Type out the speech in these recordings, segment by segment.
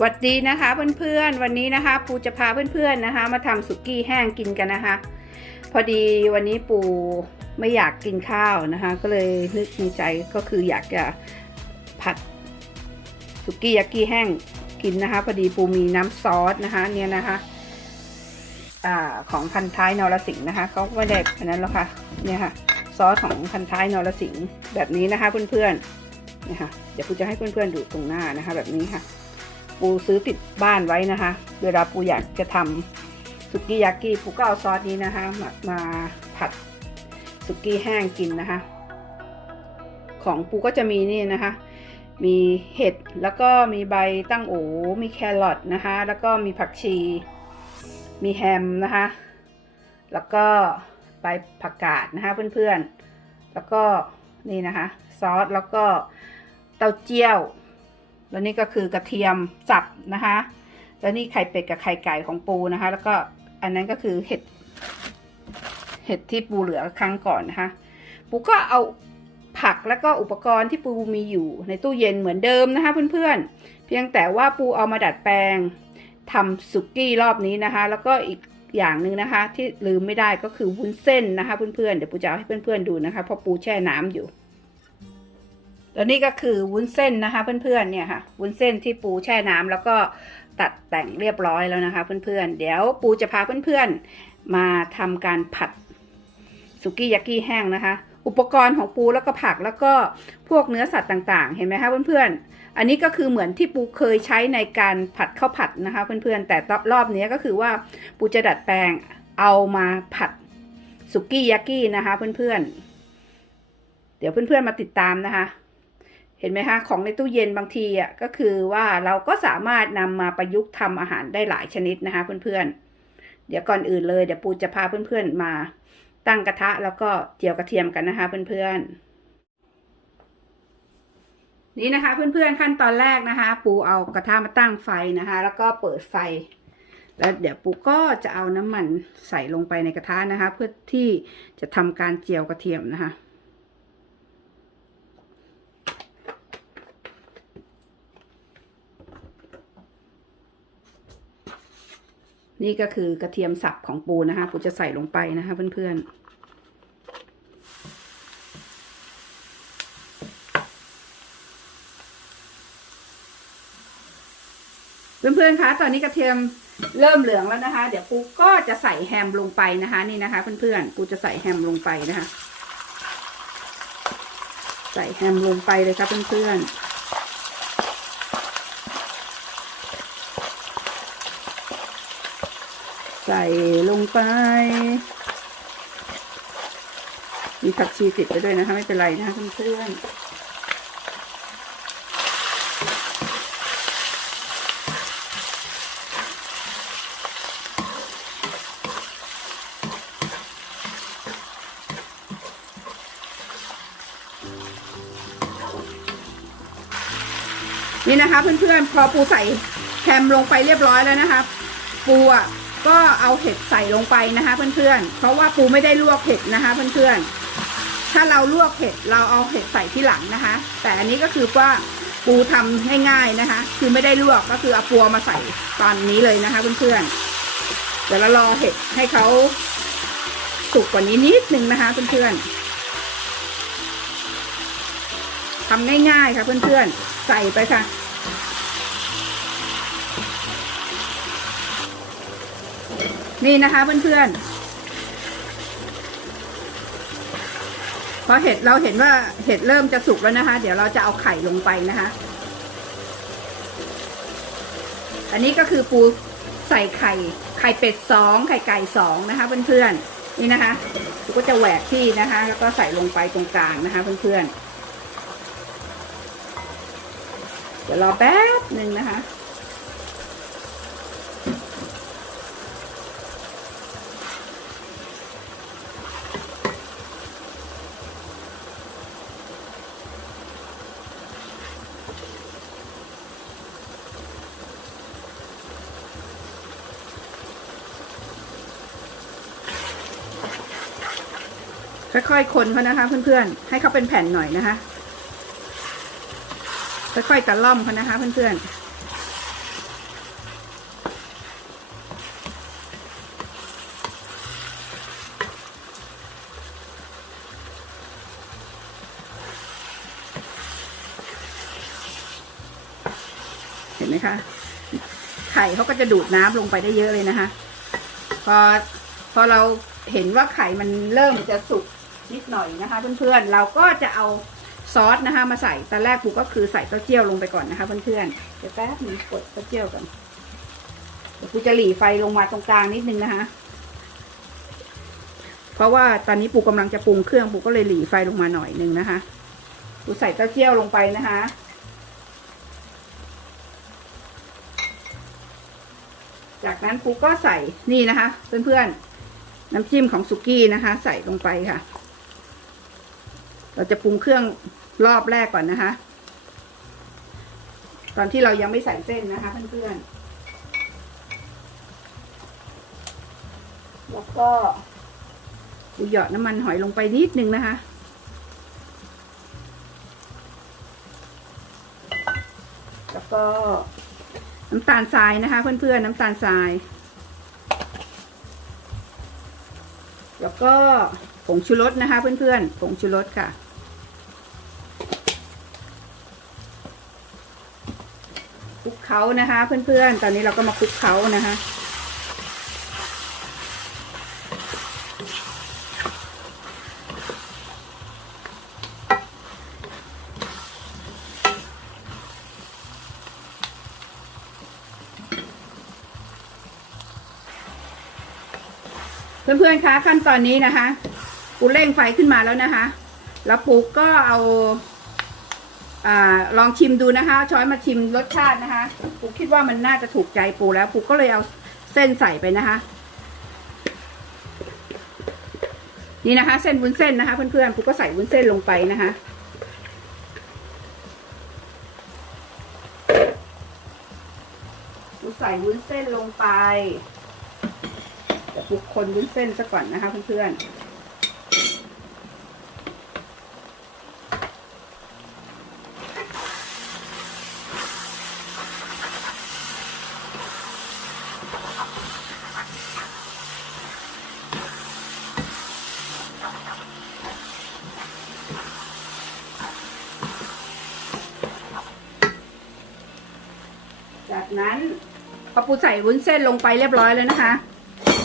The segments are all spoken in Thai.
วัสดีนะคะเพื่อนๆ วันนี้นะคะปูจะพาเพื่อนๆนะคะ มาทำสุกี้แห้งกินกันนะคะ พอดีวันนี้ปูไม่อยากกินข้าวนะคะ ก็เลยนึกในใจก็คืออยากจะผัดสุกี้ยากิแห้งกินนะคะ พอดีปูมีน้ำซอสนะคะ เนี่ยนะคะอของพันท้ายนรสิงห์นะคะเขาไม่ได้อันนั้นแล้วค่ะเนี่ยค่ะซอสของพันท้ายนรสิงห์แบบนี้นะคะเพื่อนๆนะคะเดี๋ยวปูจะให้เพื่อนๆดูตรงหน้านะคะ แบบนี้ค่ะ ปูซื้อติดบ้านไว้นะคะ เวลาปูอยากจะทำสุกี้ยากิปูก็เอาซอสนี้นะคะมามาผัดสุกี้แห้งกินนะคะ ของปูก็จะมีนี่นะคะ มีเห็ดแล้วก็มีใบตั้งโอมีแครอทนะคะ แล้วก็มีผักชี มีแฮมนะคะ แล้วก็ใบผักกาดนะคะเพื่อนๆ แล้วก็นี่นะคะ ซอสแล้วก็เต้าเจี้ยว แล้วนี่ก็คือกระเทียมสับนะคะ แล้วนี่ไข่เป็ดกับไข่ไก่ของปูนะคะ แล้วก็อันนั้นก็คือเห็ด เห็ดที่ปูเหลือครั้งก่อนนะคะ ปูก็เอาผักแล้วก็อุปกรณ์ที่ปูมีอยู่ในตู้เย็นเหมือนเดิมนะคะเพื่อนๆ เพียงแต่ว่าปูเอามาดัดแปลงทำสุกี้รอบนี้นะคะ แล้วก็อีกอย่างหนึ่งนะคะ ที่ลืมไม่ได้ก็คือวุ้นเส้นนะคะเพื่อนๆเดี๋ยวปูจะเอาให้เพื่อนๆดูนะคะเพราะปูแช่น้ำอยู่ แล้วนี่ก็คือวุ้นเส้นนะคะ เพื่อนๆเนี่ยค่ะวุ้นเส้นที่ปูแช่น้ำแล้วก็ตัดแต่งเรียบร้อยแล้วนะคะ เพื่อนๆ เดี๋ยวปูจะพาเพื่อนๆ มาทำการผัดสุกี้ยากิแห้งนะคะ อุปกรณ์ของปูแล้วก็ผักแล้วก็พวกเนื้อสัตว์ต่างๆ เห็นไหมคะเพื่อนๆ อันนี้ก็คือเหมือนที่ปูเคยใช้ในการผัดข้าวผัดนะคะเพื่อนๆ แต่รอบนี้ก็คือว่าปูจะดัดแปลงเอามาผัดสุกี้ยากินะคะเพื่อนๆ เดี๋ยวเพื่อนๆมาติดตามนะคะ เห็นไหมคะของในตู้เย็นบางทีอะก็คือว่าเราก็สามารถนำมาประยุกต์ทำอาหารได้หลายชนิดนะคะเพื่อนๆ เดี๋ยวก่อนอื่นเลยเดี๋ยวปูจะพาเพื่อนๆมาตั้งกระทะแล้วก็เจียวกระเทียมกันนะคะเพื่อนๆ นี่นะคะเพื่อนๆขั้นตอนแรกนะคะ ปูเอากระทะมาตั้งไฟนะคะ แล้วก็เปิดไฟ แล้วเดี๋ยวปูก็จะเอาน้ำมันใส่ลงไปในกระทะนะคะ เพื่อที่จะทำการเจียวกระเทียมนะคะ นี่ก็คือกระเทียมสับของปูนะคะปูจะใส่ลงไปนะคะเพื่อนๆเพื่อนๆ คะ ตอนนี้กระเทียมเริ่มเหลืองแล้วนะคะ เดี๋ยวปูก็จะใส่แฮมลงไปนะคะ นี่นะคะ เพื่อนๆ ปูจะใส่แฮมลงไปนะคะ ใส่แฮมลงไปเลยครับเพื่อนๆ ใส่ลง ไป มีผักชีติดไปด้วยนะคะ ไม่เป็นไรนะคะเพื่อนๆนี่นะคะเพื่อนๆพอปูใส่แฮมลงไปเรียบร้อยแล้วนะคะ ปูอะ ก็เอาเห็ดใส่ลงไปนะคะเพื่อนๆ เพราะว่าปูไม่ได้ลวกเห็ดนะคะเพื่อนๆ ถ้าเราลวกเห็ดเราเอาเห็ดใส่ที่หลังนะคะ แต่อันนี้ก็คือว่าปูทำง่ายๆนะคะ คือไม่ได้ลวกก็คือเอาปัวมาใส่ตอนนี้เลยนะคะเพื่อนๆ เดี๋ยวเรารอเห็ดให้เขาสุกกว่านี้นิดนึงนะคะเพื่อนๆทำง่ายๆค่ะเพื่อนๆ ใส่ไปค่ะ นี่นะคะเพื่อนๆพอเห็ดเราเห็นว่าเห็ดเริ่มจะสุกแล้วนะคะ เดี๋ยวเราจะเอาไข่ลงไปนะคะ อันนี้ก็คือปูใส่ไข่ไข่เป็ดสองไข่ไก่สองนะคะ เพื่อนๆนี่นะคะปูก็จะแหวกที่นะคะ แล้วก็ใส่ลงไปตรงกลางนะคะ เพื่อนๆเดี๋ยวรอแป๊บหนึ่งนะคะ ค่อยๆคนเขานะคะเพื่อนๆ ให้เขาเป็นแผ่นหน่อยนะคะ ค่อยๆตะล่อมเขานะคะเพื่อนๆเห็นไหมคะ ไข่เขาก็จะดูดน้ำลงไปได้เยอะเลยนะคะ พอพอเราเห็นว่าไข่มันเริ่มจะสุก นิดหน่อยนะคะ เพื่อนๆ เราก็จะเอาซอสนะคะมาใส่ตอนแรกปูก็คือใส่เต้าเจี้ยวลงไปก่อนนะคะ เพื่อนๆ เดี๋ยวแป๊บนึงกดเต้าเจี้ยวก่อนเดี๋ยวปูจะหลีไฟลงมาตรงกลางนิดนึงนะคะ เพราะว่าตอนนี้ปูกำลังจะปรุงเครื่องปูก็เลยหลีไฟลงมาหน่อยนึงนะคะปูใส่เต้าเจี้ยวลงไปนะคะจากนั้นปูก็ใส่นี่นะคะ เพื่อนๆ น้ำจิ้มของสุกี้นะคะ ใส่ลงไปค่ะ เราจะปรุงเครื่องรอบแรกก่อนนะคะ ตอนที่เรายังไม่ใส่เส้นนะคะเพื่อนๆ แล้วก็หยอดน้ำมันหอยลงไปนิดนึงนะคะแล้วก็น้ำตาลทรายนะคะ เพื่อนๆน้ำตาลทราย แล้วก็ งชูรสนะคะ เพื่อนๆผงชูรสค่ะ คลุกเขานะคะ เพื่อนๆ ตอนนี้เราก็มาคลุกเขานะคะเพื่อนๆ คะขั้นตอนนี้นะคะ ปูเร่งไฟขึ้นมาแล้วนะคะ แล้วปูก็เอาอลองชิมดูนะคะ ช้อนมาชิมรสชาตินะคะปูคิดว่ามันน่าจะถูกใจปูแล้วปูก็เลยเอาเส้นใส่ไปนะคะ นี่นะคะ เส้นวุ้นเส้นนะคะ เพื่อนๆปูก็ใส่วุ้นเส้นลงไปนะคะ ปูใส่วุ้นเส้นลงไปปลุกคนวุ้นเส้นซะก่อนนะคะเพื่อนๆ จากนั้นพ อปูใส่วุ้นเส้นลงไปเรียบร้อยแล้วนะคะ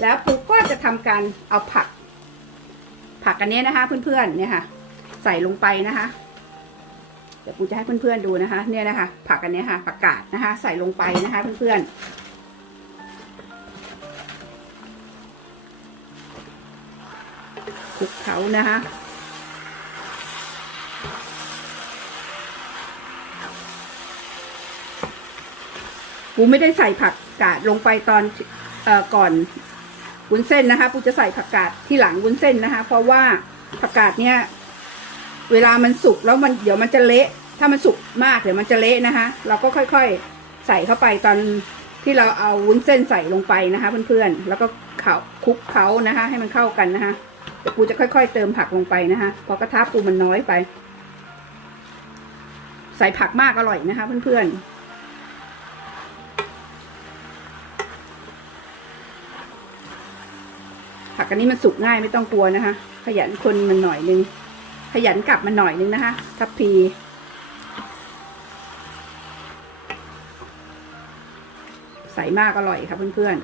แล้วปูก็จะทำการเอาผัก ผักอันนี้นะคะเพื่อนๆเนี่ยค่ะ ใส่ลงไปนะคะเดี๋ยวปูจะให้เพื่อนๆดูนะคะ เนี่ยนะคะ ผักอันนี้ค่ะผักกาดนะคะ ใส่ลงไปนะคะเพื่อนๆคลุกเขานะคะ ปูไม่ได้ใส่ผักกาดลงไปตอนเอ่อก่อนวุ้นเส้นนะคะปูจะใส่ผักกาดที่หลังวุ้นเส้นนะคะ เพราะว่าผักกาดเนี่ย เวลามันสุกแล้วมันเดี๋ยวมันจะเละ ถ้ามันสุกมากเดี๋ยวมันจะเละนะคะ เราก็ค่อยๆใส่เข้าไปตอนที่เราเอาวุ้นเส้นใส่ลงไปนะคะ เพื่อนๆ แล้วก็เขาคลุกเขานะคะ ให้มันเข้ากันนะคะเดี๋ยวปูจะค่อย ๆ เติมผักลงไปนะคะเพราะกระทะปูมันน้อยไป ใส่ผักมากอร่อยนะคะ เพื่อนๆ ผัก อันนี้มันสุกง่ายไม่ต้องกลัวนะคะ ขยันคนมันหน่อยนึง ขยันกลับมันหน่อยนึงนะคะ ทัพพีใส่มากอร่อยค่ะเพื่อน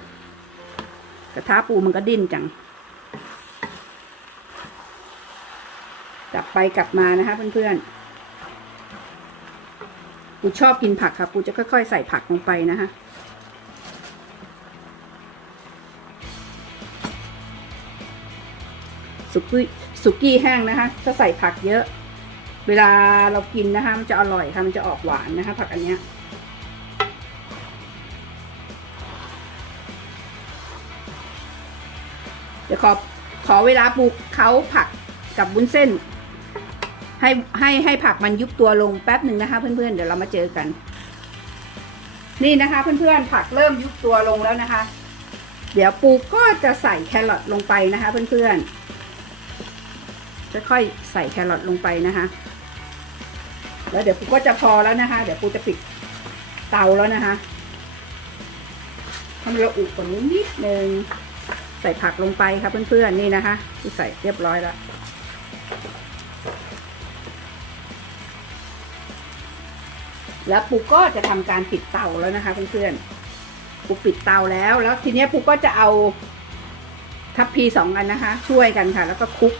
ๆกระทะปูมันก็ดิ้นจัง กลับไปกลับมานะคะเพื่อนๆปูชอบกินผักค่ะปูจะค่อยๆ ใส่ผักลงไปนะคะ สุกี้สุกี้แห้งนะคะ ถ้าใส่ผักเยอะ เวลาเรากินนะคะ มันจะอร่อยค่ะ มันจะออกหวานนะคะ ผักอันเนี้ยเดี๋ยวขอขอเวลาปลูกเขาผักกับวุ้นเส้น ให้ให้ให้ผักมันยุบตัวลงแป๊บหนึ่งนะคะ เพื่อนๆเดี๋ยวเรามาเจอกัน นี่นะคะ เพื่อนๆผักเริ่มยุบตัวลงแล้วนะคะ เดี๋ยวปูก็จะใส่แครอทลงไปนะคะ เพื่อนๆ ค่อยใส่แครอทลงไปนะคะ แล้วเดี๋ยวปูก็จะพอแล้วนะคะ เดี๋ยวปูจะปิดเตาแล้วนะคะทำระอุกว่านี้นิดนึงใส่ผักลงไปค่ะเพื่อนๆนี่นะคะที่ใส่เรียบร้อยแล้วแล้วปูก็จะทำการปิดเตาแล้วนะคะเพื่อนๆปูปิดเตาแล้ว แล้วทีนี้ปูก็จะเอาทัพพีสองอันนะคะ ช่วยกันค่ะ แล้วก็คลุก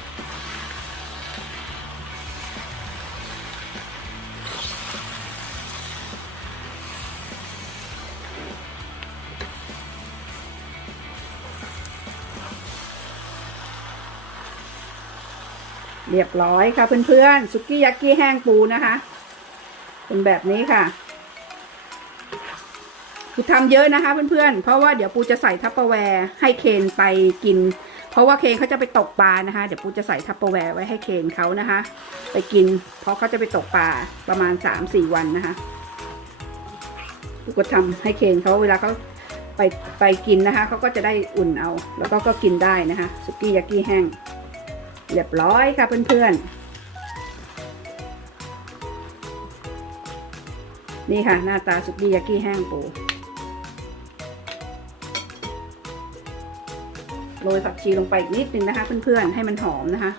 เรียบร้อยค่ะเพื่อนๆสุกี้ยากิแห้งปูนะคะ เป็นแบบนี้ค่ะปูทำเยอะนะคะเพื่อนๆ เพราะว่าเดี๋ยวปูจะใส่ทัพเปอร์แวร์ให้เคนไปกิน เพราะว่าเคนเขาจะไปตกปลานะคะ เดี๋ยวปูจะใส่ทัพเปอร์แวร์ไว้ให้เคนเขานะคะ ไปกิน เพราะเขาจะไปตกปลาประมาณสามสี่วันนะคะปูก็ทำให้เคนเขาเวลาเขาไปไปกินนะคะเขาก็จะได้อุ่นเอา แล้วก็ก็กินได้นะคะสุกี้ยากิแห้ง เรียบร้อยค่ะเพื่อนๆ นี่ค่ะหน้าตาสุกี้ยากิแห้งปูโรยผักชีลงไปอีกนิดนึงนะคะ เพื่อนๆ ให้มันหอมนะคะ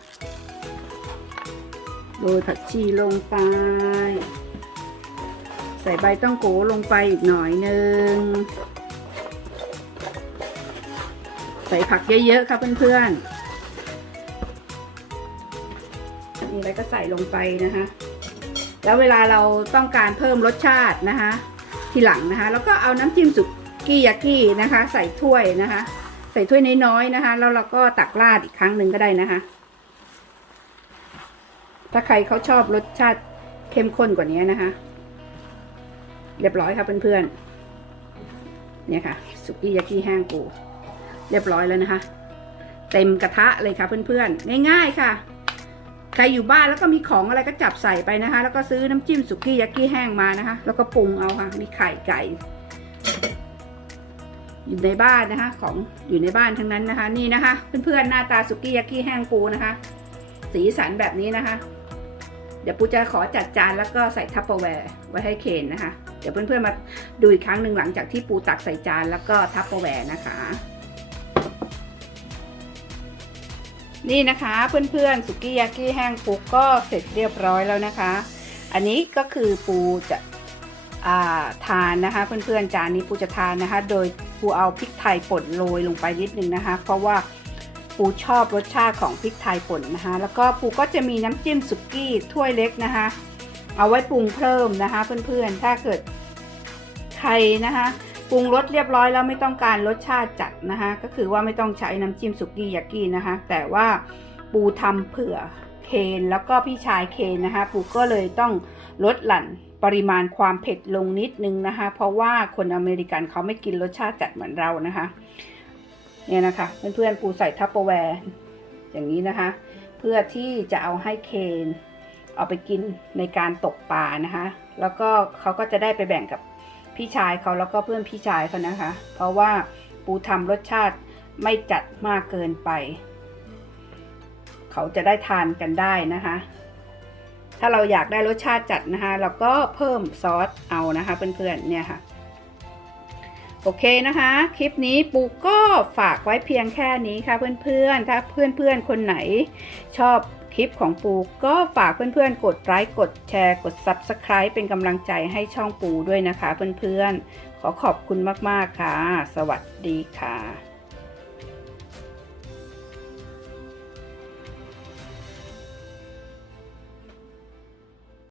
โรยผักชีลงไป ใส่ใบต้องโกลงไปอีกหน่อยนึง ใส่ผักเยอะๆค่ะเพื่อนๆ มีอะไรก็ใส่ลงไปนะคะ แล้วเวลาเราต้องการเพิ่มรสชาตินะคะ ทีหลังนะคะ แล้วก็เอาน้ำจิ้มสุกี้ยากินะคะ ใส่ถ้วยนะคะ ใส่ถ้วยน้อยๆนะคะ แล้วเราก็ตักราดอีกครั้งหนึ่งก็ได้นะคะ ถ้าใครเขาชอบรสชาติเข้มข้นกว่านี้นะคะ เรียบร้อยค่ะเพื่อนๆเนี่ยค่ะสุกี้ยากิแห้งปูเรียบร้อยแล้วนะคะ เต็มกระทะเลยค่ะเพื่อนๆ ง่ายๆค่ะ ใครอยู่บ้านแล้วก็มีของอะไรก็จับใส่ไปนะคะ แล้วก็ซื้อน้ำจิ้มสุกี้ยากิแห้งมานะคะ แล้วก็ปรุงเอาค่ะมีไข่ไก่ อยู่ในบ้านนะคะ ของอยู่ในบ้านทั้งนั้นนะคะ นี่นะคะ เพื่อนๆหน้าตาสุกี้ยากิแห้งปูนะคะ สีสันแบบนี้นะคะ เดี๋ยวปูจะขอจัดจานแล้วก็ใส่ทัพเปอร์แวร์ไว้ให้เคนนะคะ เดี๋ยวเพื่อนๆมาดูอีกครั้งหนึ่งหลังจากที่ปูตักใส่จานแล้วก็ทัพเปอร์แวร์นะคะ นี่นะคะเพื่อนๆสุกี้ยากิแห้งปูก็เสร็จเรียบร้อยแล้วนะคะ อันนี้ก็คือปูจะาทานนะคะ เพื่อนๆจานนี้ปูจะทานนะคะ โดยปูเอาพริกไทยป่นโรยลงไปนิดนึงนะคะ เพราะว่าปูชอบรสชาติของพริกไทยป่นนะคะ แล้วก็ปูก็จะมีน้ำจิ้มสุกี้ถ้วยเล็กนะคะ เอาไว้ปรุงเพิ่มนะคะ เพื่อนๆถ้าเกิดใครนะคะ ปรุงรสเรียบร้อยแล้วไม่ต้องการรสชาติจัดนะคะ ก็คือว่าไม่ต้องใช้น้ำจิ้มสุกี้ยากินะคะ แต่ว่าปูทำเผื่อเคนแล้วก็พี่ชายเคนนะคะ ปูก็เลยต้องลดหลั่นปริมาณความเผ็ดลงนิดนึงนะคะ เพราะว่าคนอเมริกันเขาไม่กินรสชาติจัดเหมือนเรานะคะ เนี่ยนะคะเพื่อนๆปูใส่ทัพเปอร์แวร์อย่างนี้นะคะ เพื่อที่จะเอาให้เคนเอาไปกินในการตกปลานะคะ แล้วก็เขาก็จะได้ไปแบ่งกับ พี่ชายเขาแล้วก็เพื่อนพี่ชายเขานะคะ เพราะว่าปูทำรสชาติไม่จัดมากเกินไป เขาจะได้ทานกันได้นะคะ ถ้าเราอยากได้รสชาติจัดนะคะเราก็เพิ่มซอสเอานะคะเพื่อนๆเนี่ยค่ะโอเคนะคะ คลิปนี้ปูก็ฝากไว้เพียงแค่นี้ค่ะเพื่อนๆ ถ้าเพื่อนๆ คนไหนชอบ คลิปของปูก็ฝากเพื่อนๆ กดไลค์กดแชร์ กด Subscribe เป็นกำลังใจให้ช่องปูด้วยนะคะเพื่อนๆ ขอขอบคุณมากๆค่ะ สวัสดีค่ะ